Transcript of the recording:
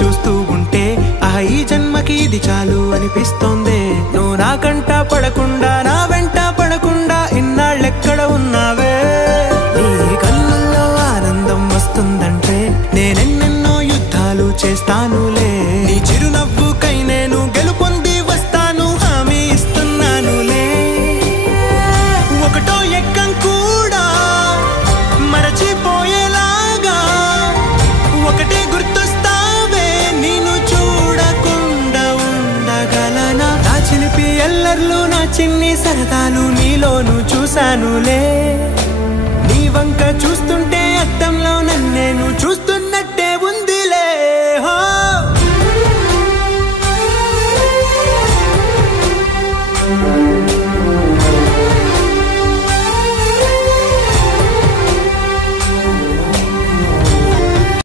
చూస్తూ ఉంటే ఈ జన్మకి ఇది చాలు అనిపిస్తోంది. నువ్వు నా కంట పడకుండా నా వెంట పడకుండా ఇన్నాళ్ళెక్కడ ఉన్నావే. నీ కళ్ళల్లో ఆనందం వస్తుందంటే నేనెన్నెన్నో యుద్ధాలు చేస్తానులే. నీ చిరునవ్వుకై నేను గెలుపొంది వస్తాను హామీ ఇస్తున్నానులే. ఒకటో ఎక్కం కూడా మరచిపోయేలాగా ఒకటే గుర్తొస్తావే. నేను చూడకుండా ఉండగలనా? నా చిలిపి ఎల్లర్లు నా చిన్ని సరదాలు నీలోను చూశానులే. నీ వంక చూస్తుంటే అద్దంలో నన్ను నేను చూస్తూ